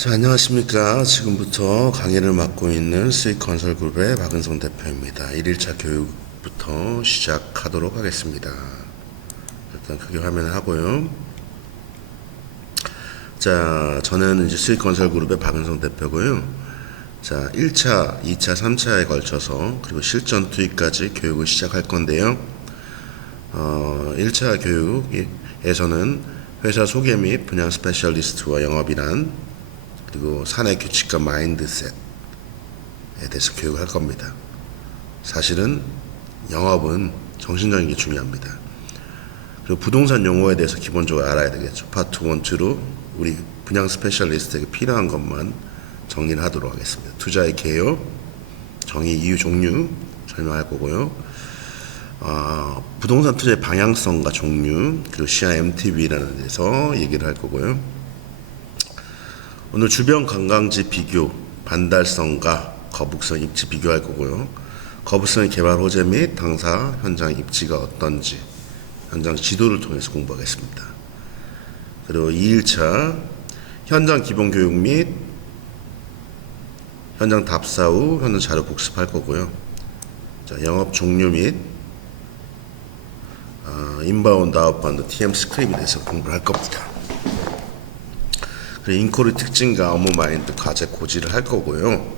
자, 안녕하십니까. 지금부터 강의를 맡고 있는 수익건설그룹의 박은성 대표입니다. 1일차 교육부터 시작하도록 하겠습니다. 일단 크게 화면을 하고요. 자, 저는 이제 수익건설그룹의 박은성 대표고요. 자, 1차, 2차, 3차에 걸쳐서 그리고 실전 투입까지 교육을 시작할 건데요. 1차 교육에서는 회사 소개 및 분야 스페셜리스트와 영업이란 그리고 사내 규칙과 마인드셋에 대해서 교육을 할 겁니다. 사실은 영업은 정신적인 게 중요합니다. 그리고 부동산 용어에 대해서 기본적으로 알아야 되겠죠. 파트 1, 2로 우리 분양 스페셜리스트에게 필요한 것만 정리를 하도록 하겠습니다. 투자의 개요, 정의, 이유, 종류 설명할 거고요. 부동산 투자의 방향성과 종류, 그리고 시장 MTB라는 데서 얘기를 할 거고요. 오늘 주변 관광지 비교, 반달성과 거북선 입지 비교할 거고요. 거북선의 개발 호재 및 당사 현장 입지가 어떤지 현장 지도를 통해서 공부하겠습니다. 그리고 2일차 현장 기본 교육 및 현장 답사 후 현장 자료 복습할 거고요. 자, 영업 종류 및 인바운드, 아웃바운드, TM 스크립에 대해서 공부를 할 겁니다. 그리고 인코리 특징과 업무 마인드, 과제 고지를 할 거고요.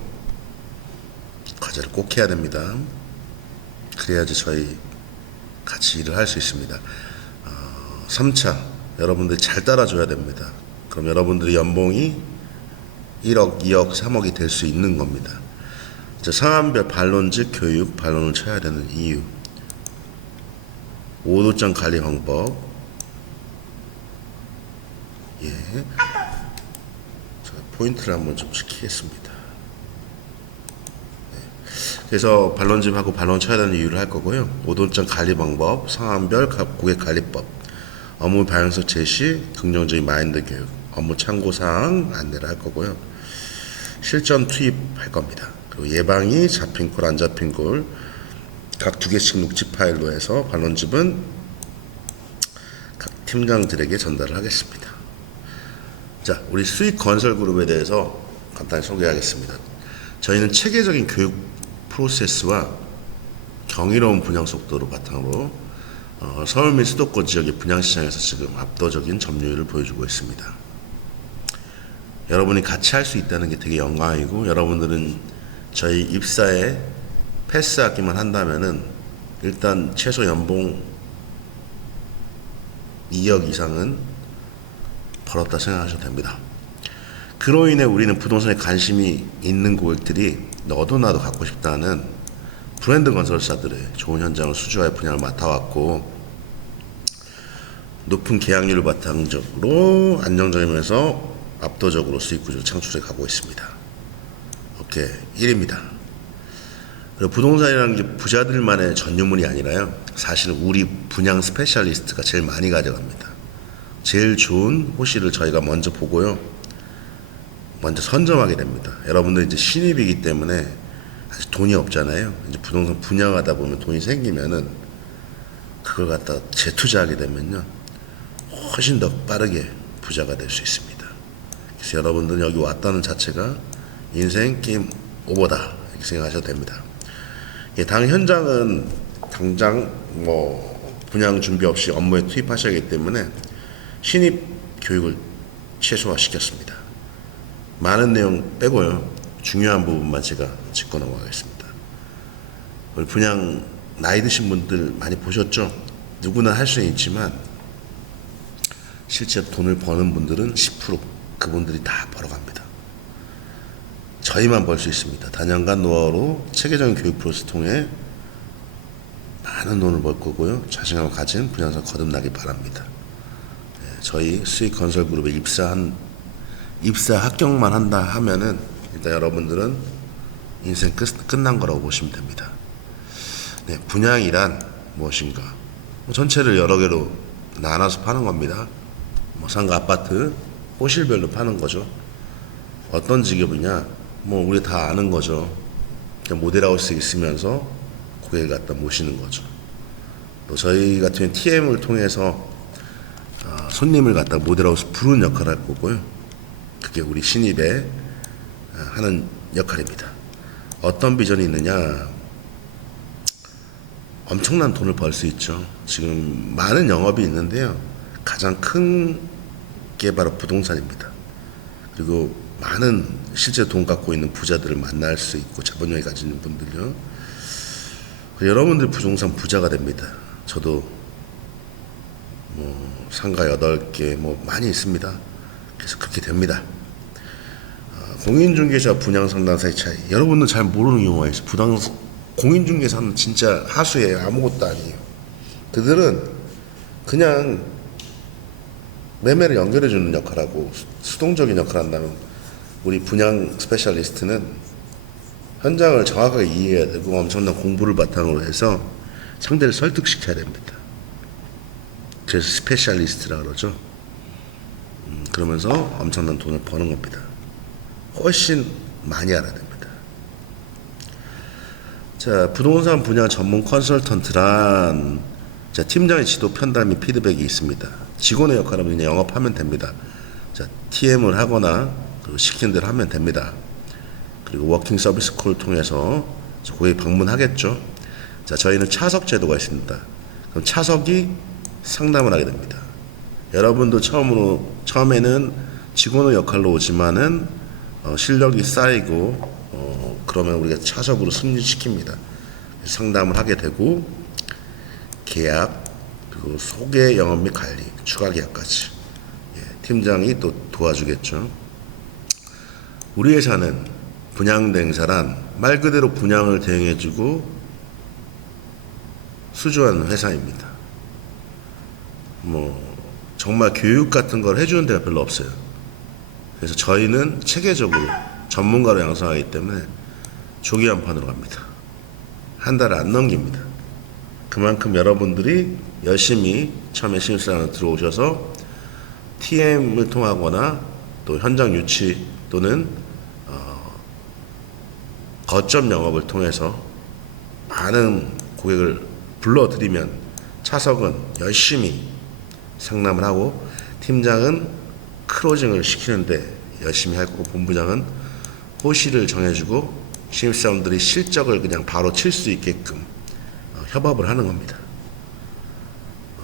과제를 꼭 해야 됩니다. 그래야지 저희 같이 일을 할 수 있습니다. 3차 여러분들이 잘 따라줘야 됩니다. 그럼 여러분들의 연봉이 1억, 2억, 3억이 될 수 있는 겁니다. 상한별 반론직 교육, 반론을 쳐야 되는 이유, 5도장 관리 방법, 포인트를 한번 좀 시키겠습니다. 그래서 반론집하고 반론 쳐야 되는 이유를 할 거고요. 5도장 관리 방법, 상한별 고객 관리법, 업무 방향성 제시, 긍정적인 마인드 교육, 업무 참고사항 안내를 할 거고요. 실전 투입할 겁니다. 그리고 예방이 잡힌 꼴, 안 잡힌 꼴, 각 2개씩 녹취 파일로 해서 반론집은 각 팀장들에게 전달을 하겠습니다. 자, 우리 수익건설그룹에 대해서 간단히 소개하겠습니다. 저희는 체계적인 교육 프로세스와 경이로운 분양 속도를 바탕으로 서울 및 수도권 지역의 분양시장에서 지금 압도적인 점유율을 보여주고 있습니다. 여러분이 같이 할 수 있다는 게 되게 영광이고, 여러분들은 저희 입사에 패스하기만 한다면은 일단 최소 연봉 2억 이상은 벌었다 생각하셔도 됩니다. 그로 인해 우리는 부동산에 관심이 있는 고객들이 너도 나도 갖고 싶다는 브랜드 건설사들의 좋은 현장을 수주하여 분양을 맡아왔고, 높은 계약률을 바탕적으로 안정적이면서 압도적으로 수익 구조를 창출해 가고 있습니다. 오케이, 1입니다. 그리고 부동산이라는 게 부자들만의 전유물이 아니라요, 사실은 우리 분양 스페셜리스트가 제일 많이 가져갑니다. 제일 좋은 호실을 저희가 먼저 보고요, 먼저 선점하게 됩니다. 여러분들 이제 신입이기 때문에 아직 돈이 없잖아요. 이제 부동산 분양하다 보면 돈이 생기면은 그걸 갖다 재투자하게 되면요, 훨씬 더 빠르게 부자가 될 수 있습니다. 그래서 여러분들은 여기 왔다는 자체가 인생 게임 오버다 이렇게 생각하셔도 됩니다. 당 현장은 당장 분양 준비 없이 업무에 투입하셔야 하기 때문에 신입 교육을 최소화시켰습니다. 많은 내용 빼고요, 중요한 부분만 제가 짚고 넘어가겠습니다. 우리 분양 나이 드신 분들 많이 보셨죠? 누구나 할 수는 있지만 실제 돈을 버는 분들은 10%, 그분들이 다 벌어갑니다. 저희만 벌 수 있습니다. 다년간 노하우로 체계적인 교육 프로세스 통해 많은 돈을 벌 거고요, 자신감을 가진 분양사 거듭나기 바랍니다. 저희 수익건설그룹에 입사 합격만 한다 하면은 일단 여러분들은 인생 끝난 거라고 보시면 됩니다. 분양이란 무엇인가? 전체를 여러 개로 나눠서 파는 겁니다. 상가, 아파트, 호실별로 파는 거죠. 어떤 직업이냐? 우리 다 아는 거죠. 모델하우스 있으면서 고객을 갖다 모시는 거죠. 또 저희 같은 TM을 통해서 손님을 갖다 모델하우스 부르는 역할을 할 거고요. 그게 우리 신입의 하는 역할입니다. 어떤 비전이 있느냐? 엄청난 돈을 벌 수 있죠. 지금 많은 영업이 있는데요. 가장 큰 게 바로 부동산입니다. 그리고 많은 실제 돈 갖고 있는 부자들을 만날 수 있고 자본력이 가지는 분들요. 여러분들 부동산 부자가 됩니다. 저도 상가 8개 많이 있습니다. 그래서 그렇게 됩니다. 공인중개사 분양상담사의 차이. 여러분은 잘 모르는 경우가 있어요. 공인중개사는 진짜 하수예요. 아무것도 아니에요. 그들은 그냥 매매를 연결해주는 역할하고 수동적인 역할을 한다면, 우리 분양 스페셜리스트는 현장을 정확하게 이해해야 되고 엄청난 공부를 바탕으로 해서 상대를 설득시켜야 됩니다. 그래서 스페셜리스트라 그러죠. 그러면서 엄청난 돈을 버는 겁니다. 훨씬 많이 알아야 됩니다. 자, 부동산 분야 전문 컨설턴트란 팀장의 지도 편달 및 피드백이 있습니다. 직원의 역할은 그냥 영업하면 됩니다. 자, TM을 하거나 그리고 시키는 대로 하면 됩니다. 그리고 워킹 서비스 콜을 통해서 고객 방문하겠죠. 자, 저희는 차석 제도가 있습니다. 그럼 차석이 상담을 하게 됩니다. 여러분도 처음에는 직원의 역할로 오지만은 실력이 쌓이고 그러면 우리가 차석으로 승진시킵니다. 상담을 하게 되고 계약, 그리고 소개 영업 및 관리, 추가 계약까지 팀장이 또 도와주겠죠. 우리 회사는 분양 대행사란 말 그대로 분양을 대행해주고 수주하는 회사입니다. 정말 교육 같은 걸 해주는 데가 별로 없어요. 그래서 저희는 체계적으로 전문가로 양성하기 때문에 조기 한판으로 갑니다. 한 달을 안 넘깁니다. 그만큼 여러분들이 열심히 처음에 신입사원으로 들어오셔서 TM을 통하거나 또 현장 유치 또는 거점 영업을 통해서 많은 고객을 불러들이면 차석은 열심히 상담을 하고 팀장은 클로징을 시키는데 열심히 할 거고 본부장은 호시를 정해주고 신입사원들이 실적을 그냥 바로 칠 수 있게끔 협업을 하는 겁니다.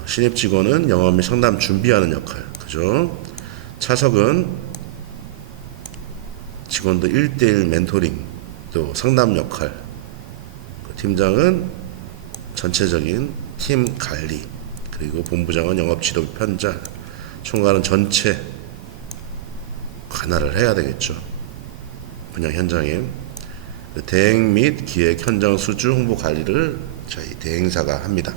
신입 직원은 영업 및 상담 준비하는 역할, 그죠? 차석은 직원들 1대1 멘토링, 또 상담 역할, 팀장은 전체적인 팀 관리, 그리고 본부장은 영업 지도 편자, 총괄은 전체 관할을 해야 되겠죠. 분양 현장에 대행 및 기획, 현장 수주, 홍보 관리를 저희 대행사가 합니다.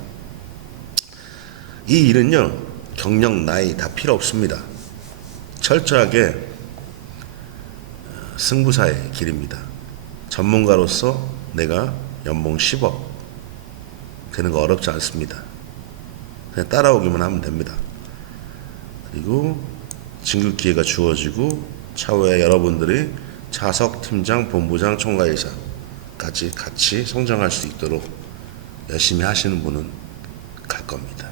이 일은요, 경력, 나이 다 필요 없습니다. 철저하게 승부사의 길입니다. 전문가로서 내가 연봉 10억 되는 거 어렵지 않습니다. 그냥 따라오기만 하면 됩니다. 그리고 진급 기회가 주어지고 차후에 여러분들이 차석, 팀장, 본부장, 총괄이사까지 같이 성장할 수 있도록 열심히 하시는 분은 갈 겁니다.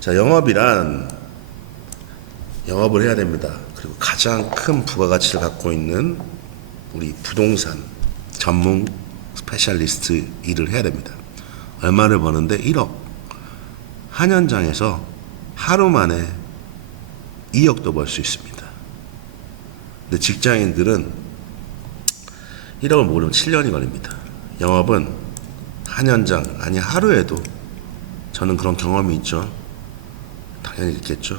자, 영업이란 영업을 해야 됩니다. 그리고 가장 큰 부가가치를 갖고 있는 우리 부동산 전문 스페셜리스트 일을 해야 됩니다. 얼마를 버는데 1억. 한 현장에서 하루 만에 2억도 벌 수 있습니다. 근데 직장인들은 1억을 모으려면 7년이 걸립니다. 영업은 한 현장, 아니 하루에도, 저는 그런 경험이 있죠. 당연히 있겠죠.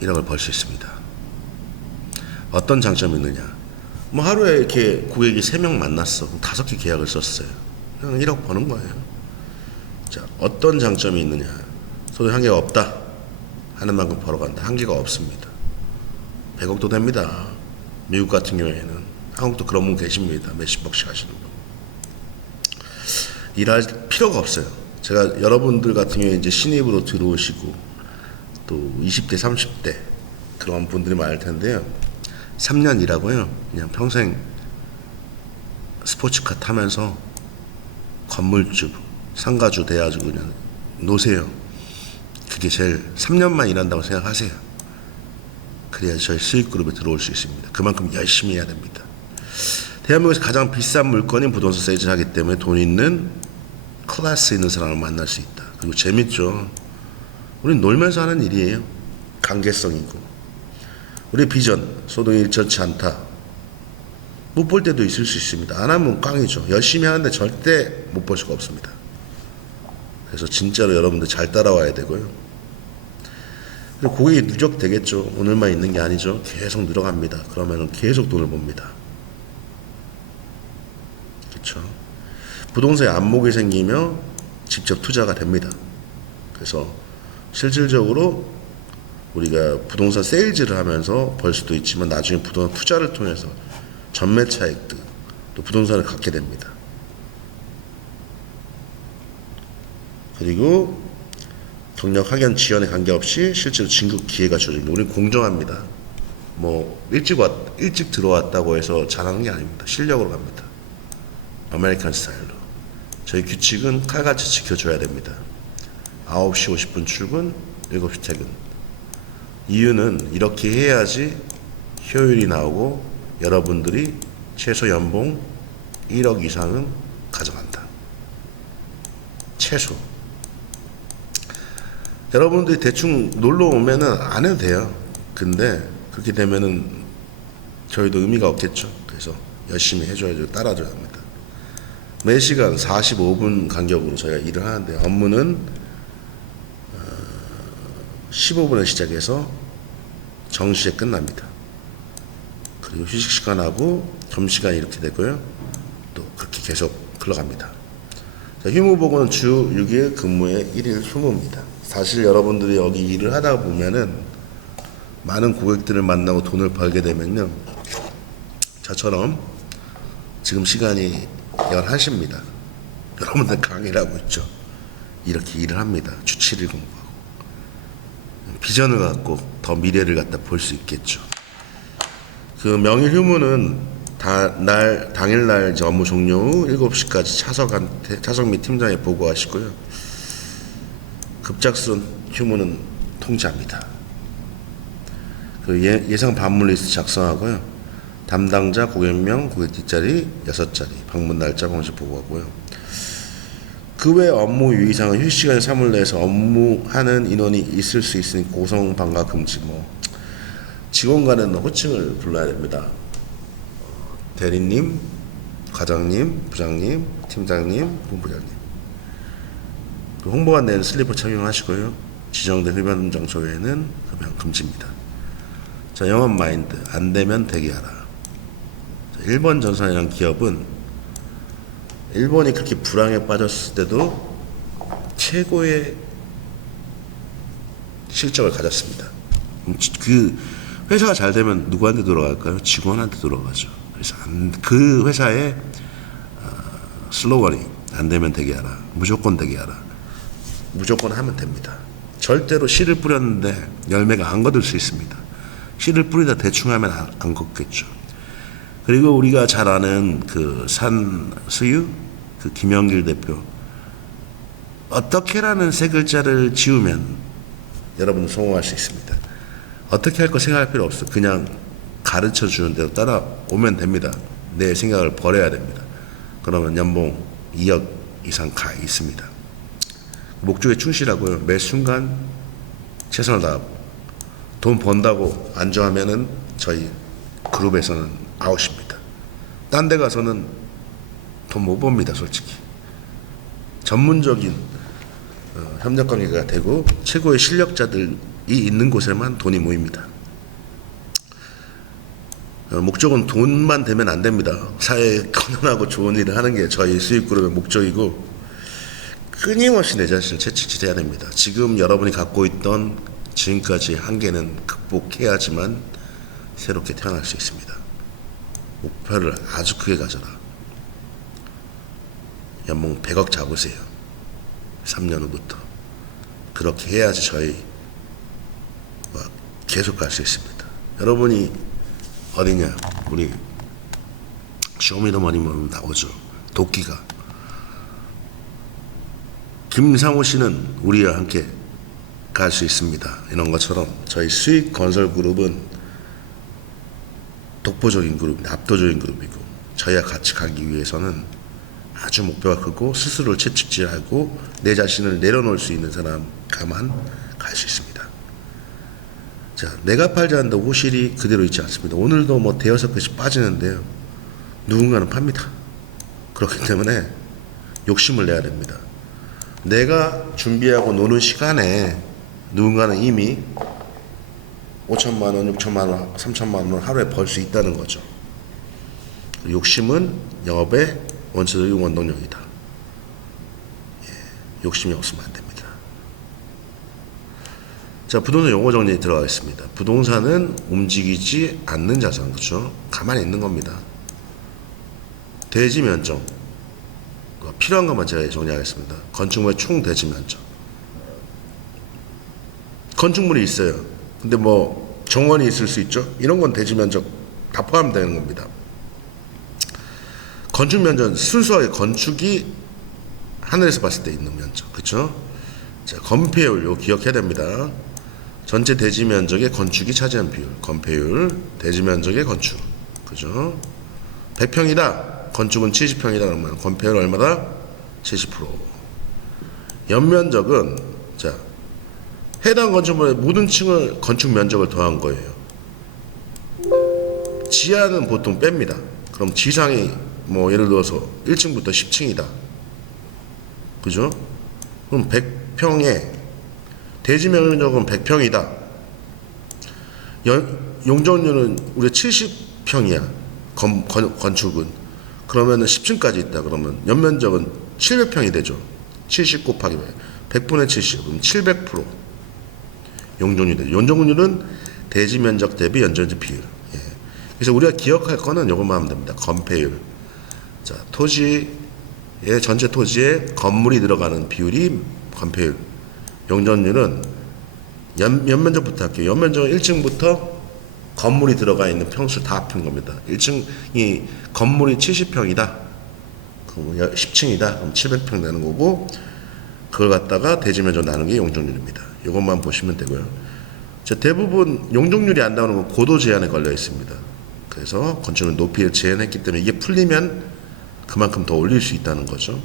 1억을 벌 수 있습니다. 어떤 장점이 있느냐? 하루에 이렇게 고객이 3명 만났어. 5개 계약을 썼어요. 그냥 1억 버는 거예요. 자, 어떤 장점이 있느냐? 소득 한계가 없다 하는 만큼 벌어간다. 한계가 없습니다. 100억도 됩니다. 미국 같은 경우에는. 한국도 그런 분 계십니다. 몇십억씩 하시는 분. 일할 필요가 없어요. 제가 여러분들 같은 경우에 이제 신입으로 들어오시고 또 20대, 30대 그런 분들이 많을 텐데요. 3년 일하고요. 그냥 평생 스포츠카 타면서 건물주, 상가주 돼가지고 그냥 노세요. 그게 제일 3년만 일한다고 생각하세요. 그래야 저희 수익 그룹에 들어올 수 있습니다. 그만큼 열심히 해야 됩니다. 대한민국에서 가장 비싼 물건인 부동산 세일즈를 하기 때문에 돈 있는 클래스 있는 사람을 만날 수 있다. 그리고 재밌죠. 우리는 놀면서 하는 일이에요. 관계성이고. 우리 비전, 소득이 일정치 않다. 못 볼 때도 있을 수 있습니다. 안 하면 꽝이죠. 열심히 하는데 절대 못 볼 수가 없습니다. 그래서 진짜로 여러분들 잘 따라와야 되고요. 그리고 고객이 누적되겠죠. 오늘만 있는 게 아니죠. 계속 늘어갑니다. 그러면 계속 돈을 봅니다. 그렇죠. 부동산에 안목이 생기며 직접 투자가 됩니다. 그래서 실질적으로 우리가 부동산 세일즈를 하면서 벌 수도 있지만 나중에 부동산 투자를 통해서 전매 차익 또 부동산을 갖게 됩니다. 그리고 경력 학연 지연에 관계없이 실제로 진급 기회가 주어집니다. 우리는 공정합니다. 뭐 일찍 들어왔다고 해서 잘하는 게 아닙니다. 실력으로 갑니다. 아메리칸 스타일로. 저희 규칙은 칼같이 지켜줘야 됩니다. 9시 50분 출근, 7시 퇴근. 이유는 이렇게 해야지 효율이 나오고 여러분들이 최소 연봉 1억 이상은 가져간다. 최소. 여러분들이 대충 놀러 오면은 안 해도 돼요. 근데 그렇게 되면은 저희도 의미가 없겠죠. 그래서 열심히 해줘야죠. 따라줘야 합니다. 매 시간 45분 간격으로 저희가 일을 하는데 업무는 15분에 시작해서 정시에 끝납니다. 그리고 휴식 시간하고 점심시간이 이렇게 되고요. 또 그렇게 계속 흘러갑니다. 자, 휴무보고는 주 6일 근무의 1일 휴무입니다. 사실 여러분들이 여기 일을 하다 보면은 많은 고객들을 만나고 돈을 벌게 되면요. 저처럼 지금 시간이 11시입니다. 여러분들 강의를 하고 있죠. 이렇게 일을 합니다. 주 7일 공부하고. 비전을 갖고 더 미래를 갖다 볼 수 있겠죠. 그 명일 휴무는 당일날 이제 업무 종료 후 7시까지 차석 및 팀장에 보고하시고요. 급작스러운 휴무는 통지합니다. 그 예상 방문 리스트 작성하고요. 담당자, 고객명, 고객 뒷자리 6자리, 방문 날짜 공식 보고하고요. 그 외 업무 유의사항은 휴식 시간에 3일 내에서 업무하는 인원이 있을 수 있으니 고성 방가 금지. 뭐 직원 간에는 호칭을 불러야 됩니다. 대리님, 과장님, 부장님, 팀장님, 본부장님. 홍보관 내는 슬리퍼 착용하시고요. 지정된 흡연 장소 외에는 흡연 금지입니다. 자, 영업 마인드. 안 되면 대기하라. 자, 일본 전산이라는 기업은 일본이 그렇게 불황에 빠졌을 때도 최고의 실적을 가졌습니다. 그 회사가 잘 되면 누구한테 돌아갈까요? 직원한테 돌아가죠. 그래서 그 회사의 슬로건이 안 되면 대기하라. 무조건 대기하라. 무조건 하면 됩니다. 절대로 씨를 뿌렸는데 열매가 안 거둘 수 있습니다. 씨를 뿌리다 대충 하면 안 걷겠죠. 그리고 우리가 잘 아는 그 산수유, 그 김영길 대표. 어떻게라는 세 글자를 지우면 여러분은 성공할 수 있습니다. 어떻게 할 거 생각할 필요 없어. 그냥 가르쳐 주는 대로 따라오면 됩니다. 내 생각을 버려야 됩니다. 그러면 연봉 2억 이상 가 있습니다. 목적에 충실하고요. 매 순간 최선을 다하고 돈 번다고 안주하면은 저희 그룹에서는 아웃입니다. 딴 데 가서는 돈 못 법니다. 솔직히. 전문적인 협력관계가 되고 최고의 실력자들이 있는 곳에만 돈이 모입니다. 목적은 돈만 되면 안 됩니다. 사회에 건전하고 좋은 일을 하는 게 저희 수익그룹의 목적이고 끊임없이 내 자신을 채찍질해야 됩니다. 지금 여러분이 갖고 있던 지금까지 한계는 극복해야지만 새롭게 태어날 수 있습니다. 목표를 아주 크게 가져라. 연봉 100억 잡으세요. 3년 후부터. 그렇게 해야지 저희 계속 갈 수 있습니다. 여러분이 어디냐? 우리 쇼미더머니 보면 나오죠. 도끼가. 김상호 씨는 우리와 함께 갈 수 있습니다. 이런 것처럼 저희 수익 건설 그룹은 독보적인 그룹, 압도적인 그룹이고 저희와 같이 가기 위해서는 아주 목표가 크고 스스로를 채찍질하고 내 자신을 내려놓을 수 있는 사람가만 갈 수 있습니다. 자, 내가 팔지 않는다고 호실이 그대로 있지 않습니다. 오늘도 뭐 대여섯 개씩 빠지는데요. 누군가는 팝니다. 그렇기 때문에 욕심을 내야 됩니다. 내가 준비하고 노는 시간에 누군가는 이미 5천만 원, 6천만 원, 3천만 원을 하루에 벌 수 있다는 거죠. 욕심은 영업의 원초적인 원동력이다. 욕심이 없으면 안 됩니다. 자, 부동산 용어 정리 들어가겠습니다. 부동산은 움직이지 않는 자산, 그렇죠? 가만히 있는 겁니다. 대지 면적, 필요한 것만 제가 정리하겠습니다. 건축물의 총 대지 면적. 건축물이 있어요. 근데 뭐 정원이 있을 수 있죠. 이런 건 대지 면적 다 포함되는 겁니다. 건축 면적은 순수하게 건축이 하늘에서 봤을 때 있는 면적, 그렇죠? 자, 건폐율 요 기억해야 됩니다. 전체 대지 면적의 건축이 차지한 비율, 건폐율, 대지 면적의 건축, 그죠? 100평이다. 건축은 70평이다. 그러면 건폐율 얼마다? 70%. 연면적은 자, 해당 건축물의 모든 층을 건축 면적을 더한 거예요. 지하는 보통 뺍니다. 그럼 지상이 뭐 예를 들어서 1층부터 10층이다. 그죠? 그럼 100평에 대지 면적은 100평이다. 용적률은 우리 70평이야. 건축은. 그러면은 10층까지 있다. 그러면 연면적은 700평이 되죠. 70 곱하기 100분의 70. 그럼 700%. 용적률이 되죠. 용적률은 대지 면적 대비 연전지 비율. 예. 그래서 우리가 기억할 거는 요것만 하면 됩니다. 건폐율. 자, 토지의 전체 토지에 건물이 들어가는 비율이 건폐율. 용적률은 연면적부터 할게요. 연면적은 1층부터 건물이 들어가 있는 평수 다 합한 겁니다. 1층이 건물이 70평이다. 그럼 10층이다. 그럼 700평 되는 거고, 그걸 갖다가 대지 면적 나누는 게 용적률입니다. 이것만 보시면 되고요. 자, 대부분 용적률이 안 나오는 건 고도 제한에 걸려 있습니다. 그래서 건축물 높이를 제한했기 때문에 이게 풀리면 그만큼 더 올릴 수 있다는 거죠.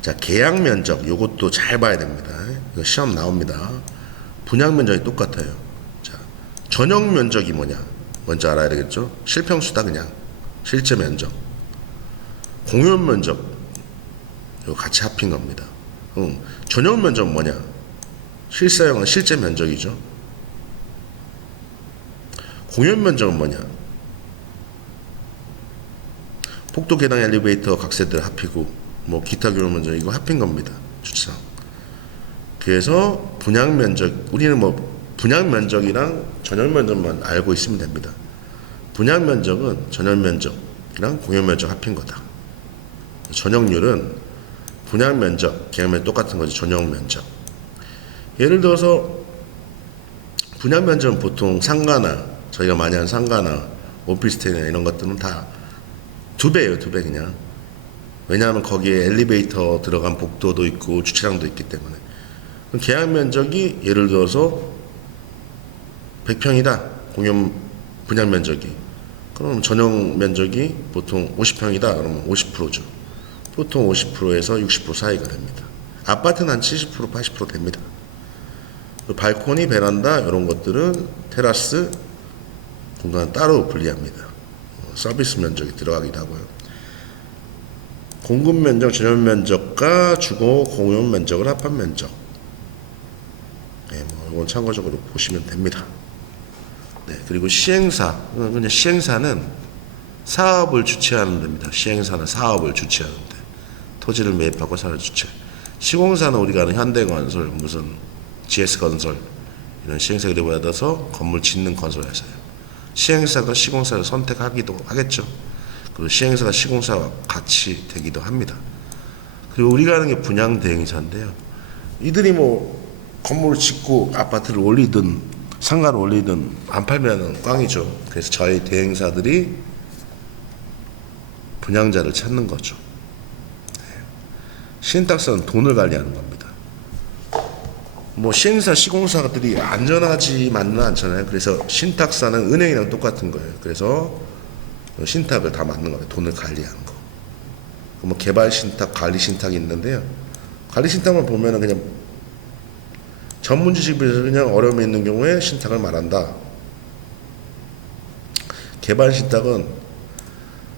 자, 계약 면적 요것도 잘 봐야 됩니다. 이거 시험 나옵니다. 분양 면적이 똑같아요. 자, 전용 면적이 뭐냐? 먼저 알아야 되겠죠? 실평수다 그냥. 실제 면적. 공용 면적 이거 같이 합힌 겁니다. 전용 면적은 뭐냐? 실사용은 실제 면적이죠. 공용 면적은 뭐냐? 폭도 계단 엘리베이터 각세들 합히고 뭐 기타 규모 면적 이거 합힌 겁니다. 주차장. 그래서 분양 면적 우리는 뭐 분양 면적이랑 전용 면적만 알고 있으면 됩니다. 분양 면적은 전용 면적이랑 공용 면적 합힌 거다. 전용률은 분양 면적, 계약 면적 똑같은 거지. 전용 면적. 예를 들어서 분양 면적은 보통 상가나 저희가 많이 하는 상가나 오피스텔이나 이런 것들은 다 2배예요. 2배 그냥. 왜냐하면 거기에 엘리베이터 들어간 복도도 있고 주차장도 있기 때문에. 계약 면적이 예를 들어서 100평이다. 공용 분양 면적이. 그럼 전용 면적이 보통 50평이다. 그러면 50%죠. 보통 50%에서 60% 사이가 됩니다. 아파트는 한 70%, 80% 됩니다. 발코니, 베란다 이런 것들은 테라스 공간 따로 분리합니다. 서비스 면적이 들어가기도 하고요. 공급 면적, 전용 면적과 주거 공용 면적을 합한 면적. 네, 뭐 이건 참고적으로 보시면 됩니다. 네, 그리고 시행사. 그냥 시행사는 사업을 주최하는 데입니다. 시행사는 사업을 주최하는데 토지를 매입하고 사업을 주최. 시공사는 우리가 아는 현대건설, 무슨 GS건설 이런 시행사 의뢰 받아서 건물 짓는 건설회사예요. 시행사가 시공사를 선택하기도 하겠죠. 그리고 시행사가 시공사와 같이 되기도 합니다. 그리고 우리가 하는 게 분양 대행사인데요. 이들이 뭐 건물을 짓고 아파트를 올리든 상가를 올리든 안 팔면 꽝이죠. 그래서 저희 대행사들이 분양자를 찾는 거죠. 신탁사는 돈을 관리하는 겁니다. 뭐 시행사 시공사들이 안전하지만은 않잖아요. 그래서 신탁사는 은행이랑 똑같은 거예요. 그래서 신탁을 다 맡는 거예요. 돈을 관리하는 거. 뭐 개발 신탁, 관리 신탁이 있는데요. 관리 신탁만 보면은 그냥 전문 지식에 비해서 그냥 어려움이 있는 경우에 신탁을 말한다. 개발 신탁은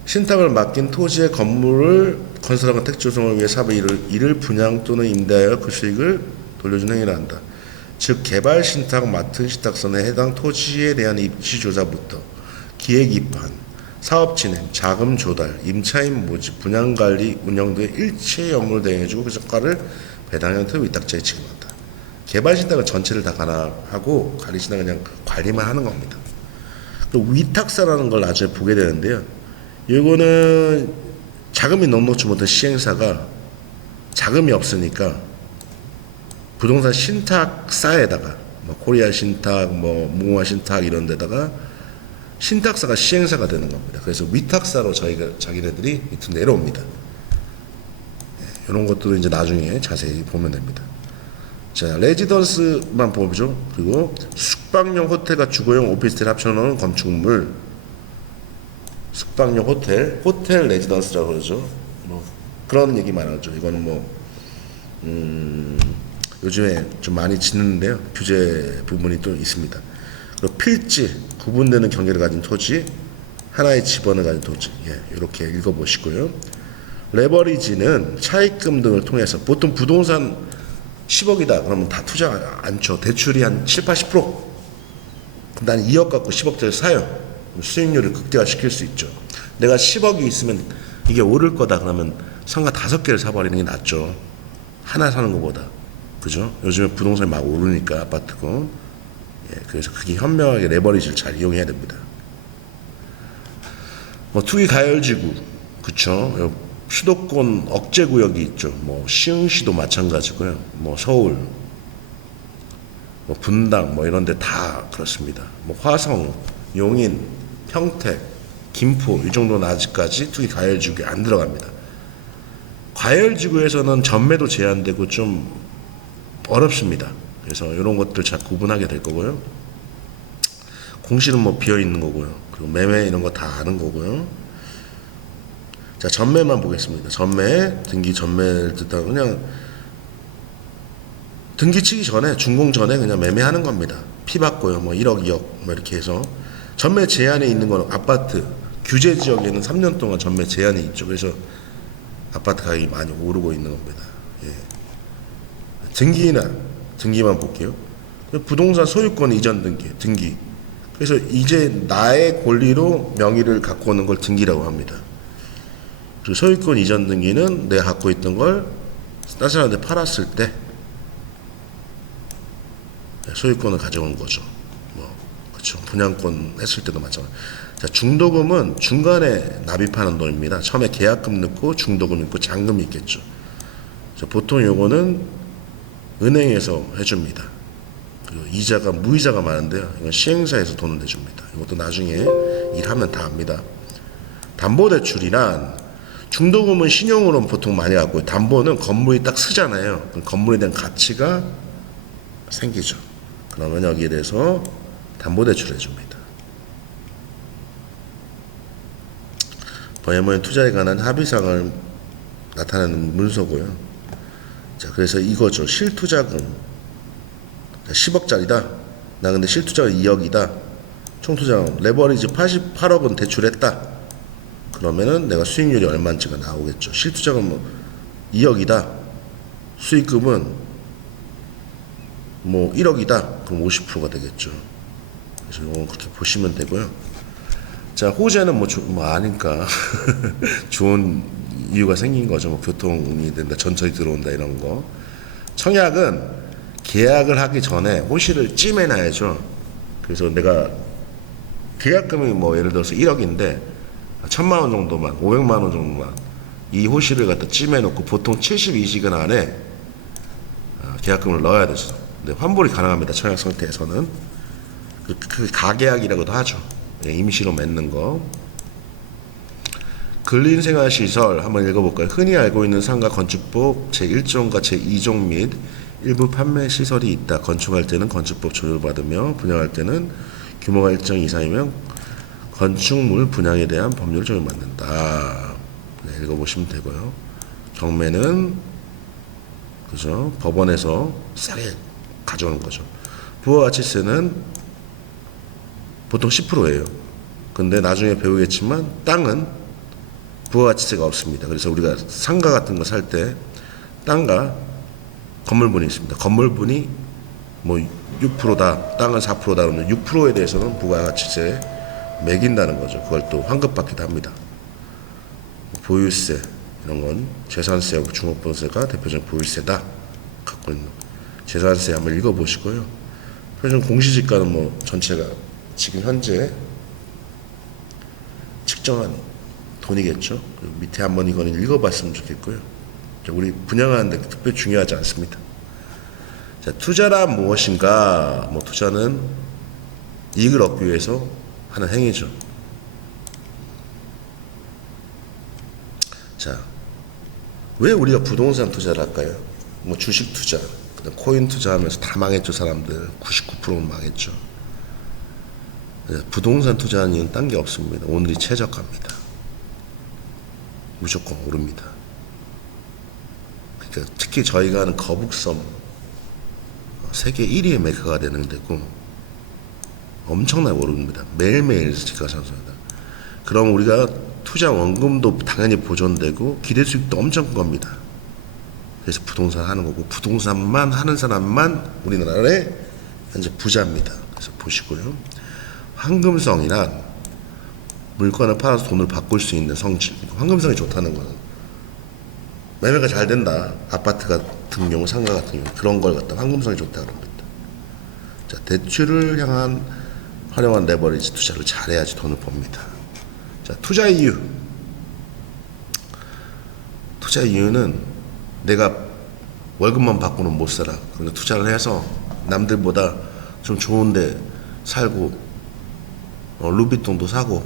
신탁을 맡긴 토지의 건물을 건설하는 택지 조성을 위해 사업의 이를 분양 또는 임대하여 그 수익을 돌려주는 행위를 한다. 즉 개발 신탁 맡은 신탁선에 해당 토지에 대한 입지 조사부터 기획 입판, 사업 진행, 자금 조달, 임차인 모집, 분양 관리, 운영 등의 일체 업무를 대행해주고 그 성과를 배당 형태로 위탁자에 지급한다. 개발 신탁은 전체를 다 관할하고 관리 신탁은 그냥 관리만 하는 겁니다. 위탁사라는 걸 나중에 보게 되는데요. 이거는 자금이 넉넉지 못한 시행사가 자금이 없으니까 부동산 신탁사에다가 뭐 코리아 신탁, 뭐 무궁화 신탁 이런 데다가 신탁사가 시행사가 되는 겁니다. 그래서 위탁사로 자기네들이 밑으로 내려옵니다. 이런 것들은 이제 나중에 자세히 보면 됩니다. 자, 레지던스만 보죠. 그리고 숙박용 호텔과 주거용 오피스텔 합쳐놓은 건축물, 숙박용 호텔 레지던스라고 그러죠. 뭐 그런 얘기 많았죠. 이거는 뭐 요즘에 좀 많이 짓는데요. 규제 부분이 또 있습니다. 그리고 필지, 구분되는 경계를 가진 토지, 하나의 지번을 가진 토지. 이렇게 읽어보시고요. 레버리지는 차입금 등을 통해서 보통 부동산 10억이다 그러면 다 투자 안 쳐. 대출이 한 7, 80%. 그럼 난 2억 갖고 10억짜리 사요. 수익률을 극대화시킬 수 있죠. 내가 10억이 있으면 이게 오를 거다 그러면 상가 5개를 사버리는 게 낫죠. 하나 사는 것보다. 그죠? 요즘에 부동산이 막 오르니까 아파트고. 그래서 그게 현명하게 레버리지를 잘 이용해야 됩니다. 뭐 투기 가열지구. 그쵸? 수도권 억제구역이 있죠. 뭐 시흥시도 마찬가지고요. 뭐 서울, 뭐 분당, 뭐 이런 데 다 그렇습니다. 뭐 화성, 용인, 평택, 김포 이 정도는 아직까지 투기 가열지구에 안 들어갑니다. 가열지구에서는 전매도 제한되고 좀 어렵습니다. 그래서 이런 것들 잘 구분하게 될 거고요. 공실은 뭐 비어 있는 거고요. 그리고 매매 이런 거 다 아는 거고요. 자, 전매만 보겠습니다. 전매, 등기 전매를 뜻하고 그냥 등기 치기 전에, 준공 전에 그냥 매매하는 겁니다. 피 받고요. 뭐 1억, 2억 뭐 이렇게 해서 전매 제한이 있는 거는 아파트 규제 지역에는 3년 동안 전매 제한이 있죠. 그래서 아파트 가격이 많이 오르고 있는 겁니다. 등기만 볼게요. 부동산 소유권 이전 등기. 그래서 이제 나의 권리로 명의를 갖고 오는 걸 등기라고 합니다. 그리고 소유권 이전 등기는 내가 갖고 있던 걸 다른 사람한테 팔았을 때 소유권을 가져온 거죠. 뭐 그렇죠. 분양권 했을 때도 마찬가지. 자, 중도금은 중간에 납입하는 돈입니다. 처음에 계약금 넣고 중도금 넣고 잔금이 있겠죠. 보통 요거는 은행에서 해줍니다. 그리고 이자가 무이자가 많은데요. 이건 시행사에서 돈을 내줍니다. 이것도 나중에 일하면 다 압니다. 담보대출이란 중도금은 신용으로는 보통 많이 갖고 담보는 건물이 딱 쓰잖아요. 그럼 건물에 대한 가치가 생기죠. 그러면 여기에 대해서 담보대출을 해줍니다. 보행모의 투자에 관한 합의사항을 나타내는 문서고요. 자, 그래서 이거죠. 실투자금 10억짜리다. 나 근데 실투자금 2억이다. 총투자금 레버리지 88억은 대출했다. 그러면은 내가 수익률이 얼마인지가 나오겠죠. 실투자금 2억이다. 수익금은 뭐 1억이다. 그럼 50%가 되겠죠. 그래서 이건 그렇게 보시면 되고요. 자, 호재는 뭐 아니까 좋은 이유가 생긴 거죠. 뭐 교통이 된다, 전철이 들어온다 이런 거. 청약은 계약을 하기 전에 호실을 찜해놔야죠. 그래서 내가 계약금이 뭐 예를 들어서 1억인데 1,000만 원 정도만, 500만 원 정도만 이 호실을 갖다 찜해놓고 보통 72시간 안에 계약금을 넣어야 되죠. 근데 환불이 가능합니다. 청약 상태에서는. 그 가계약이라고도 하죠. 임시로 맺는 거. 근린생활시설 한번 읽어볼까요? 흔히 알고 있는 상가 건축법 제1종과 제2종 및 일부 판매 시설이 있다. 건축할 때는 건축법 조율받으며 분양할 때는 규모가 일정 이상이면 건축물 분양에 대한 법률 적용받는다. 네, 읽어보시면 되고요. 경매는 그죠? 법원에서 싸게 가져오는 거죠. 부가가치세는 보통 10%예요. 근데 나중에 배우겠지만 땅은 부가가치세가 없습니다. 그래서 우리가 상가 같은 거 살 때 땅과 건물분이 있습니다. 건물분이 뭐 6%다, 땅은 4%다 그러면 6%에 대해서는 부가가치세 매긴다는 거죠. 그걸 또 환급받기도 합니다. 보유세 이런 건 재산세하고 종합부동세가 대표적인 보유세다 갖고 있는 재산세 한번 읽어보시고요. 표준 공시지가는 뭐 전체가 지금 현재 측정한 돈이겠죠. 밑에 한번 이거는 읽어봤으면 좋겠고요. 우리 분양하는데 특별히 중요하지 않습니다. 자, 투자란 무엇인가? 뭐 투자는 이익을 얻기 위해서 하는 행위죠. 자, 왜 우리가 부동산 투자를 할까요? 뭐 주식 투자, 코인 투자하면서 다 망했죠. 사람들 99%는 망했죠. 부동산 투자하는 이유는 딴 게 없습니다. 오늘이 최저가입니다. 무조건 오릅니다. 그러니까 특히 저희가 하는 거북섬 세계 1위의 메카가 되는 데고 엄청나게 오릅니다. 매일매일 집가 상승합니다. 그럼 우리가 투자 원금도 당연히 보존되고 기대 수익도 엄청 큰 겁니다. 그래서 부동산 하는 거고 부동산만 하는 사람만 우리나라의 현재 부자입니다. 그래서 보시고요. 황금성이란 물건을 팔아서 돈을 바꿀 수 있는 성질. 황금성이 좋다는 거는 매매가 잘 된다. 아파트 같은 경우, 상가 같은 경우 그런 걸 갖다 황금성이 좋다 그럽니다. 자, 대출을 향한 활용한 레버리지 투자를 잘해야지 돈을 법니다. 자, 투자 이유. 투자 이유는 내가 월급만 받고는 못 살아. 그러니까 투자를 해서 남들보다 좀 좋은데 살고 루비통도 사고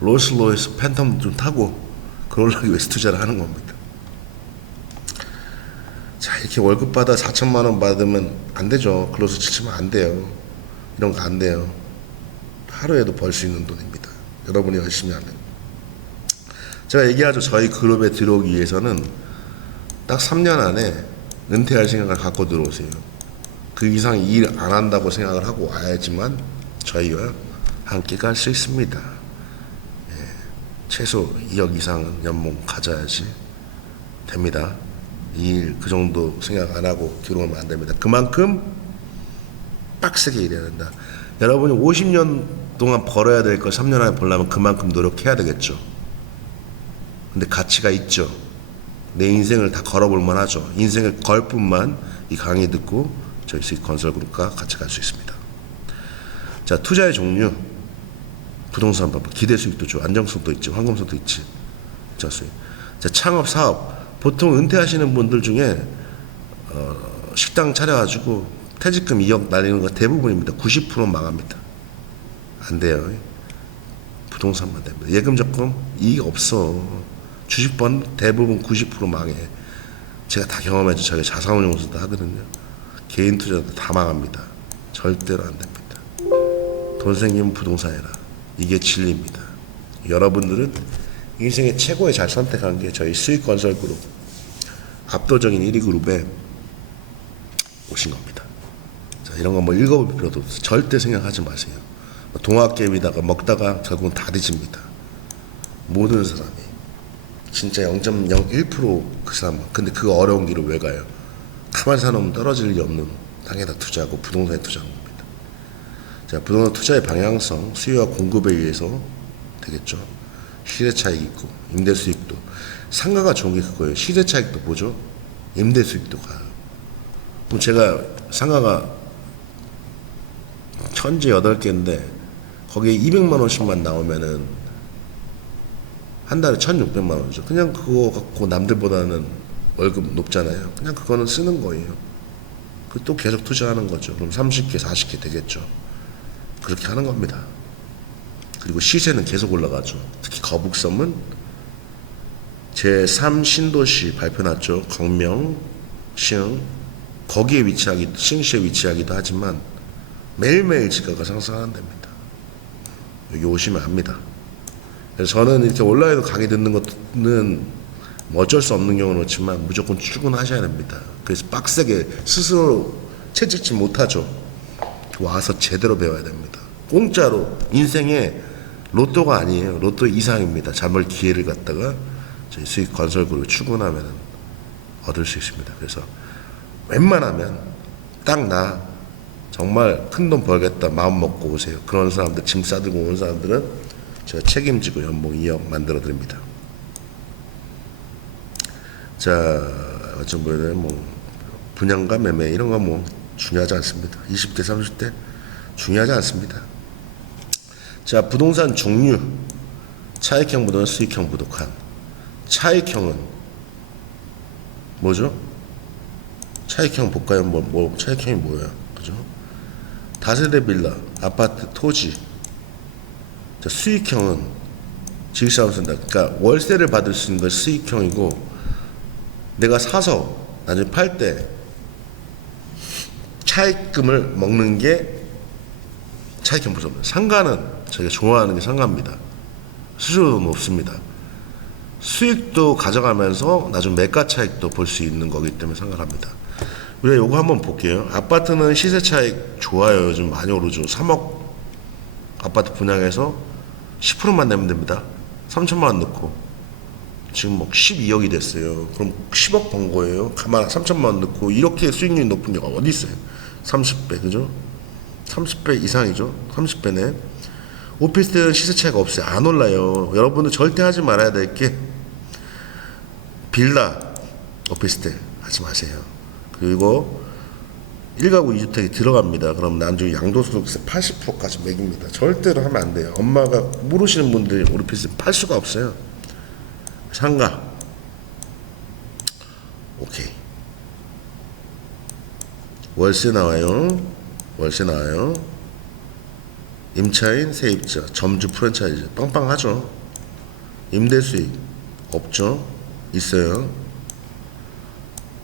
롤스로이스 팬텀도 좀 타고 그러려고 위해서 투자를 하는 겁니다. 자, 이렇게 월급 받아 4천만 원 받으면 안 되죠. 근로소 7천만 안 돼요. 이런 거 안 돼요. 하루에도 벌 수 있는 돈입니다. 여러분이 열심히 하면. 제가 얘기하죠. 저희 그룹에 들어오기 위해서는 딱 3년 안에 은퇴할 생각을 갖고 들어오세요. 그 이상 일 안 한다고 생각을 하고 와야지만 저희와 함께 갈 수 있습니다. 예, 최소 2억 이상은 연봉 가져야지 됩니다. 일 그 정도 생각 안 하고 들어오면 안 됩니다. 그만큼 빡세게 일해야 된다. 여러분이 50년 동안 벌어야 될 걸 3년 안에 벌려면 그만큼 노력해야 되겠죠. 근데 가치가 있죠. 내 인생을 다 걸어볼 만하죠. 인생을 걸 뿐만 이 강의 듣고 저희 수익건설그룹과 같이 갈 수 있습니다. 자, 투자의 종류. 부동산 봐. 기대 수익도 좋아. 안정성도 있지. 황금성도 있지. 자, 수익. 자, 창업 사업. 보통 은퇴하시는 분들 중에 식당 차려가지고 퇴직금 2억 날리는 거 대부분입니다. 90% 망합니다. 안 돼요. 부동산만 됩니다. 예금 적금 이익 없어. 주식번 대부분 90% 망해. 제가 다 경험해서 저희 자산운용서도 하거든요. 개인 투자도 다 망합니다. 절대로 안 됩니다. 돈 생기면 부동산 해라. 이게 진리입니다. 여러분들은 인생의 최고의 잘 선택한 게 저희 수익건설그룹 압도적인 1위 그룹에 오신 겁니다. 자, 이런 거 뭐 읽어볼 필요도 없어요. 절대 생각하지 마세요. 동학개미다가 먹다가 결국은 다 뒤집니다. 모든 사람이 진짜 0.01% 그 사람은. 근데 그 어려운 길을 왜 가요? 가만히 사놓으면 떨어질 일이 없는 땅에다 투자하고 부동산에 투자하는 겁니다. 자, 부동산 투자의 방향성, 수요와 공급에 의해서 되겠죠. 시세 차익 있고 임대 수익도. 상가가 좋은 게 그거예요. 시세 차익도 보죠. 임대 수익도 가요. 그럼 제가 상가가 천지 8개인데 거기에 200만 원씩만 나오면은 한 달에 1,600만 원이죠. 그냥 그거 갖고 남들보다는 월급 높잖아요. 그냥 그거는 쓰는 거예요. 그 또 계속 투자하는 거죠. 그럼 30개, 40개 되겠죠. 그렇게 하는 겁니다. 그리고 시세는 계속 올라가죠. 특히 거북섬은 제3 신도시 발표났죠. 광명 시흥 거기에 위치하기 시흥시에 위치하기도 하지만 매일매일 집값가 상승하는 데입니다. 여기 오시면 압니다. 그래서 저는 이렇게 온라인으로 강의 듣는 것은 뭐 어쩔 수 없는 경우는 그렇지만 무조건 출근하셔야 됩니다. 그래서 빡세게 스스로 채찍질 못하죠. 와서 제대로 배워야 됩니다. 공짜로 인생에 로또가 아니에요. 로또 이상입니다. 잠을 기회를 갖다가 저희 수익 건설그룹 출근하면 얻을 수 있습니다. 그래서 웬만하면 딱 나 정말 큰 돈 벌겠다 마음 먹고 오세요. 그런 사람들 짐 싸들고 오는 사람들은 제가 책임지고 연봉 2억 만들어 드립니다. 자, 어쩜 보여도 뭐 분양가 매매 이런 거 뭐 중요하지 않습니다. 20대 30대 중요하지 않습니다. 자, 부동산 종류 차익형 부동산 수익형 부동산. 차익형은 뭐죠? 차익형 볼까요? 뭐 차익형이 뭐예요? 그죠? 다세대 빌라, 아파트, 토지. 자, 수익형은 지식사업 쓴다. 그러니까 월세를 받을 수 있는 건 수익형이고, 내가 사서 나중에 팔 때 차익금을 먹는 게 차익형 부동산. 상가는 저희가 좋아하는 게 상가입니다. 수수료도 높습니다. 수익도 가져가면서 나중 매가 차익도 볼 수 있는 거기 때문에 상가를 합니다. 우리가 요거 한번 볼게요. 아파트는 시세 차익 좋아요. 요즘 많이 오르죠. 3억 아파트 분양해서 10%만 내면 됩니다. 3천만 원 넣고 지금 뭐 12억이 됐어요. 그럼 10억 번 거예요. 가만 3천만 원 넣고 이렇게 수익률이 높은 데가 어디 있어요? 30배 그죠? 30배 이상이죠. 30배네. 오피스텔은 시세 차이가 없어요. 안 올라요. 여러분들 절대 하지 말아야 될 게 빌라 오피스텔 하지 마세요. 그리고 1가구 2주택이 들어갑니다. 그럼 나중에 양도소득세 80%까지 매깁니다. 절대로 하면 안 돼요. 엄마가 모르시는 분들이 오피스텔 팔 수가 없어요. 상가 오케이. 월세 나와요. 월세 나와요. 임차인, 세입자, 점주, 프랜차이즈 빵빵하죠. 임대수익 없죠. 있어요.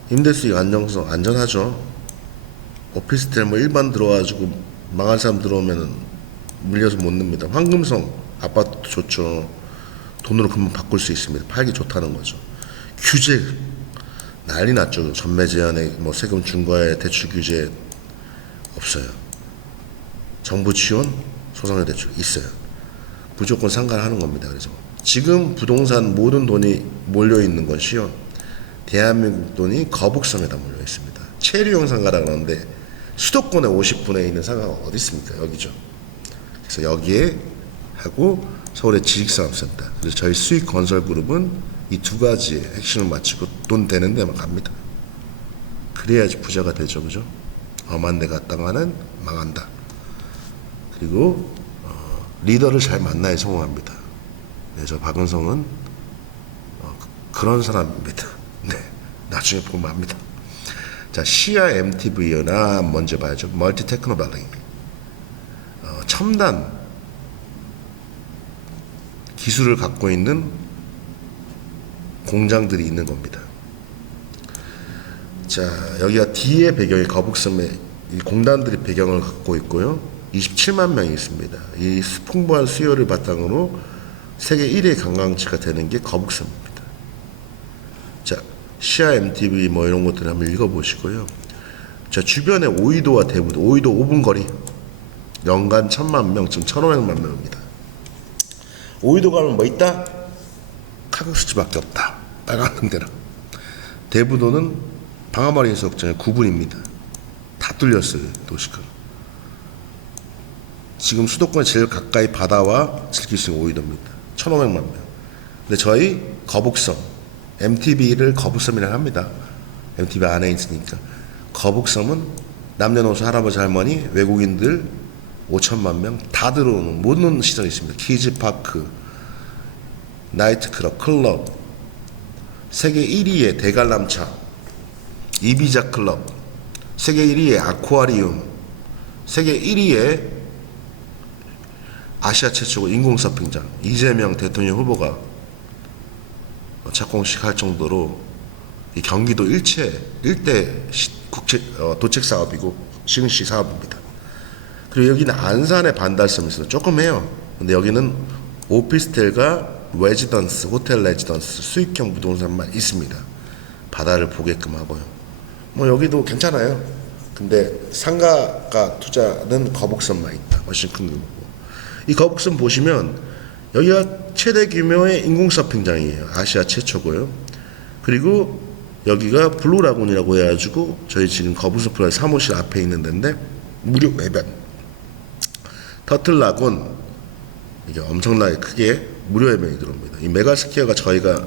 임대수익 안정성 안전하죠. 오피스텔 뭐 일반 들어와가지고 망할 사람 들어오면은 물려서 못 냅니다. 황금성 아파트 좋죠. 돈으로 금방 바꿀 수 있습니다. 팔기 좋다는 거죠. 규제 난리 났죠. 전매 제한에 뭐 세금 중과에 대출 규제 없어요. 정부 지원 소상의 대출 있어요. 무조건 상가를 하는 겁니다. 그래서 지금 부동산 모든 돈이 몰려 있는 것이요. 대한민국 돈이 거북선에다 몰려 있습니다. 체류형 상가라 그러는데 수도권의 50분에 있는 상가가 어디 있습니까? 여기죠. 그래서 여기에 하고 서울의 지식사업센터. 그래서 저희 수익건설그룹은 이 두 가지의 핵심을 맞추고 돈 되는 데만 갑니다. 그래야지 부자가 되죠. 그죠? 엄한 데 갔다가는 망한다. 그리고 리더를 잘 만나야 성공합니다. 네, 저 박은성은 그런 사람입니다. 네, 나중에 보면 압니다. 자, 시야 MTV나 먼저 봐야죠. 멀티 테크노밸리. 첨단 기술을 갖고 있는 공장들이 있는 겁니다. 자, 여기가 D의 배경이 거북섬의 이 공단들이 배경을 갖고 있고요. 27만 명이 있습니다. 이 풍부한 수요를 바탕으로 세계 1위의 관광지가 되는 게 거북섬입니다. 자, 시야 MTV 뭐 이런 것들을 한번 읽어보시고요. 자, 주변에 오이도와 대부도, 오이도 5분 거리, 연간 1,000만 명, 지금 1,500만 명입니다. 오이도 가면 뭐 있다? 칼국수집밖에 없다. 빨간 데랑. 대부도는 방아머리 해수욕장에 9분입니다. 다 뚫렸어요, 도시가. 지금 수도권에 제일 가까이 바다와 즐길 수 있는 오이도입니다. 1,500만 명. 근데 저희 거북섬, MTV를 거북섬이라고 합니다. MTV 안에 있으니까. 거북섬은 남녀노소 할아버지 할머니 외국인들 5천만 명 다 들어오는 모든 시설이 있습니다. 키즈파크, 나이트클럽, 클럽, 세계 1위의 대관람차, 이비자 클럽, 세계 1위의 아쿠아리움, 세계 1위의 아시아 최초 인공 서핑장, 이재명 대통령 후보가 착공식 할 정도로 이 경기도 일대 도책 사업이고 시흥시 사업입니다. 그리고 여기는 안산의 반달섬이 있어요. 조금 해요. 근데 여기는 오피스텔과 레지던스, 호텔 레지던스, 수익형 부동산만 있습니다. 바다를 보게끔 하고요. 뭐 여기도 괜찮아요. 근데 상가가 투자는 거북선만 있다. 훨씬 큰 규모고. 이 거북선 보시면 여기가 최대 규모의 인공 서핑장이에요. 아시아 최초고요. 그리고 여기가 블루라군이라고 해가지고 저희 지금 거북선 플라자 사무실 앞에 있는 데인데 무료 해변. 터틀라군 이게 엄청나게 크게 무료 해변이 들어옵니다. 이 메가스퀘어가 저희가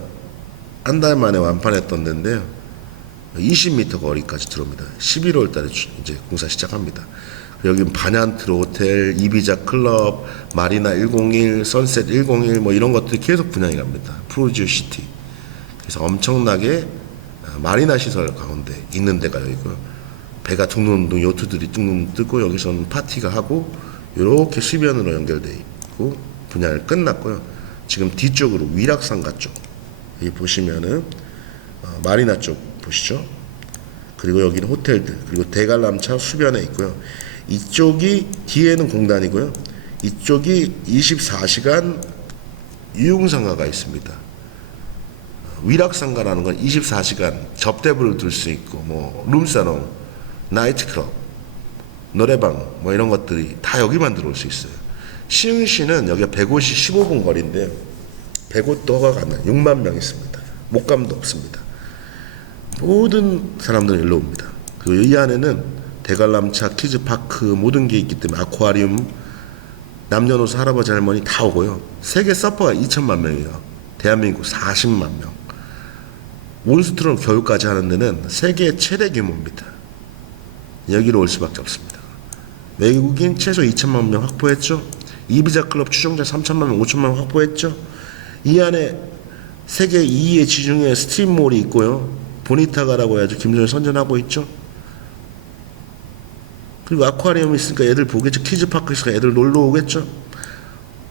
한 달 만에 완판했던 데인데요. 20m 거리까지 들어옵니다. 11월 달에 이제 공사 시작합니다. 여기는 바냔트로 호텔, 이비자 클럽, 마리나 101, 선셋 101 뭐 이런 것들이 계속 분양이 갑니다. 프로지오 시티. 그래서 엄청나게 마리나 시설 가운데 있는 데가 여기고요. 배가 둥둥둥 요트들이 둥둥 뜨고 여기서는 파티가 하고 이렇게 수변으로 연결되어 있고 분양을 끝났고요. 지금 뒤쪽으로 위락상가 쪽 여기 보시면은 마리나 쪽 보시죠. 그리고 여기는 호텔들 그리고 대관람차 수변에 있고요. 이쪽이 뒤에는 공단이고요. 이쪽이 24시간 유흥상가가 있습니다. 위락상가라는 건 24시간 접대부를 둘 수 있고 뭐 룸사롱, 나이트클럽, 노래방 뭐 이런 것들이 다 여기만 들어올 수 있어요. 시흥시는 여기가 150, 15분 거리인데 100곳도 허가가 안 나요. 6만 명 있습니다. 목감도 없습니다. 모든 사람들은 일로 옵니다. 그리고 이 안에는 대관람차, 키즈파크 모든 게 있기 때문에 아쿠아리움, 남녀노소 할아버지 할머니 다 오고요. 세계 서퍼가 2천만 명이에요. 대한민국 40만 명. 몬스트럼 교육까지 하는 데는 세계 최대 규모입니다. 여기로 올 수밖에 없습니다. 외국인 최소 2천만 명 확보했죠. 이비자 클럽 추종자 3천만 명, 5천만 명 확보했죠. 이 안에 세계 2위의 지중해 스트림몰이 있고요. 보니타가라고 해야죠. 김정일 선전하고 있죠. 그리고 아쿠아리움이 있으니까 애들 보겠죠. 키즈파크 있으니까 애들 놀러 오겠죠.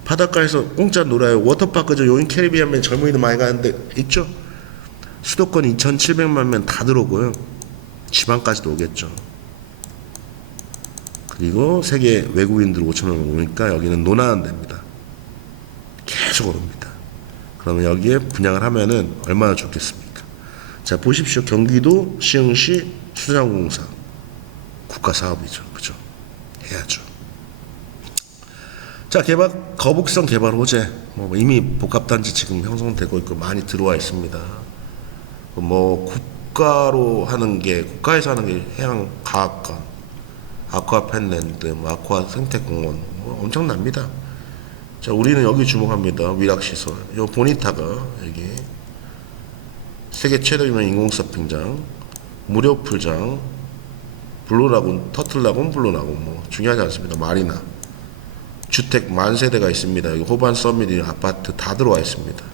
바닷가에서 공짜 놀아요. 워터파크죠. 요인 캐리비안면 젊은이들 많이 가는데 있죠. 수도권 2,700만 명 다 들어오고요. 지방까지도 오겠죠. 그리고 세계 외국인들 5천만 명 오니까 여기는 논하는 데입니다. 계속 오릅니다. 그러면 여기에 분양을 하면은 얼마나 좋겠습니까? 자, 보십시오. 경기도 시흥시 수자공사 국가 사업이죠. 그죠? 해야죠. 자, 거북선 개발 호재. 뭐 이미 복합단지 지금 형성되고 있고 많이 들어와 있습니다. 뭐 국가에서 하는 게 해양과학관, 아쿠아펜랜드, 뭐 아쿠아 생태공원 뭐 엄청납니다. 자, 우리는 여기 주목합니다. 위락시설. 요 보니타가 여기 세계 최대 유명 인공서핑장, 무료 풀장, 블루라군, 터틀라군, 블루라군 뭐 중요하지 않습니다. 마리나, 주택 만세대가 있습니다. 여기 호반 서밋이 아파트 다 들어와 있습니다.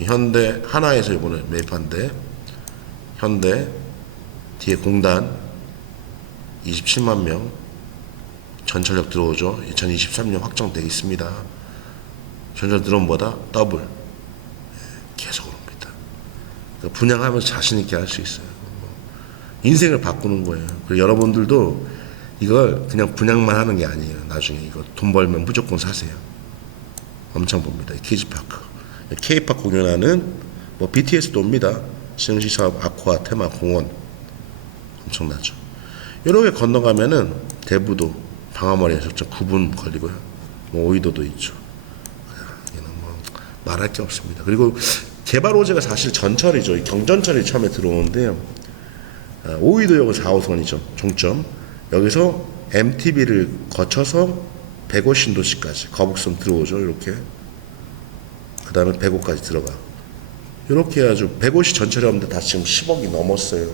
현대 하나에서 이번에 매입한데 현대 뒤에 공단 27만 명 전철역 들어오죠. 2023년 확정되어 있습니다. 전철 들어온 보다 더블 계속 오릅니다. 그러니까 분양하면서 자신 있게 할 수 있어요. 인생을 바꾸는 거예요. 그리고 여러분들도 이걸 그냥 분양만 하는 게 아니에요. 나중에 이거 돈 벌면 무조건 사세요. 엄청 봅니다. 키즈파크, K팝 공연하는 뭐 BTS도 옵니다. 시흥시 사업 아쿠아 테마 공원 엄청나죠. 이렇게 건너가면은 대부도 방아머리에서 9분 걸리고요. 뭐 오이도도 있죠. 여기는 뭐 말할 게 없습니다. 그리고 개발 호재가 사실 전철이죠. 경전철이 처음에 들어오는데요. 오이도역은 4호선이죠. 종점. 여기서 MTB를 거쳐서 105 신도시까지 거북선 들어오죠. 이렇게. 그 다음에 105까지 들어가. 이렇게 해가지고 105시 전철이 없는데 다 지금 10억이 넘었어요.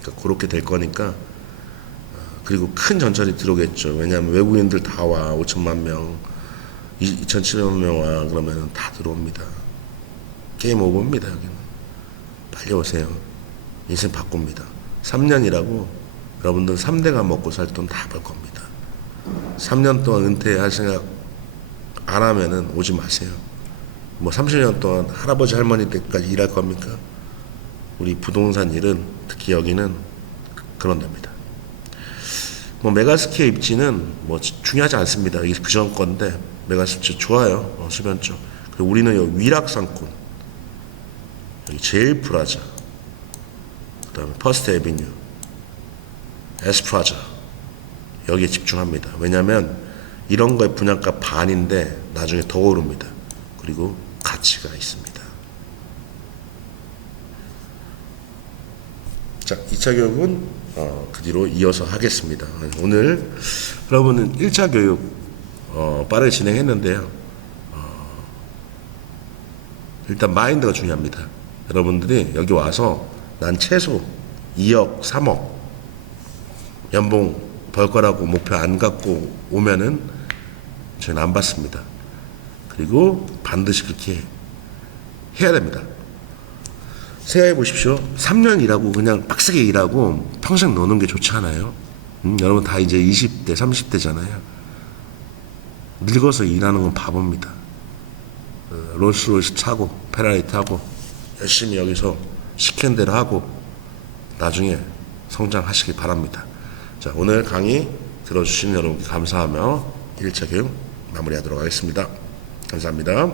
그러니까 그렇게 될 거니까. 그리고 큰 전철이 들어오겠죠. 왜냐하면 외국인들 다 와. 5천만 명, 2,700만 명 와. 그러면 다 들어옵니다. 게임 오버입니다. 여기는. 빨리 오세요. 인생 바꿉니다. 3년이라고 여러분들 3대가 먹고 살 돈 다 벌 겁니다. 3년 동안 은퇴할 생각 안 하면은 오지 마세요. 뭐 30년 동안 할아버지 할머니 때까지 일할 겁니까? 우리 부동산 일은 특히 여기는 그런 데입니다. 뭐 메가스키의 입지는 뭐 중요하지 않습니다. 이게 그전 건데 메가스키 좋아요. 수변 쪽. 그리고 우리는 여기 위락상권, 여기 제일 프라자, 그다음에 퍼스트 에비뉴, 에스프라자 여기에 집중합니다. 왜냐하면 이런 거의 분양가 반인데 나중에 더 오릅니다. 그리고 가치가 있습니다. 자, 2차 교육은 그 뒤로 이어서 하겠습니다. 오늘 여러분은 1차 교육 빠르게 진행했는데요. 일단 마인드가 중요합니다. 여러분들이 여기 와서 난 최소 2억, 3억 연봉 벌 거라고 목표 안 갖고 오면은 저희는 안 받습니다. 그리고 반드시 그렇게 해야 됩니다. 생각해 보십시오. 3년 일하고 그냥 빡세게 일하고 평생 노는 게 좋지 않아요? 여러분 다 이제 20대, 30대잖아요. 늙어서 일하는 건 바보입니다. 롤스로이스 타고 페라리 타고 열심히 여기서 시킨 대로 하고 나중에 성장하시기 바랍니다. 자, 오늘 강의 들어주신 여러분께 감사하며 1차 교육 마무리하도록 하겠습니다. 감사합니다.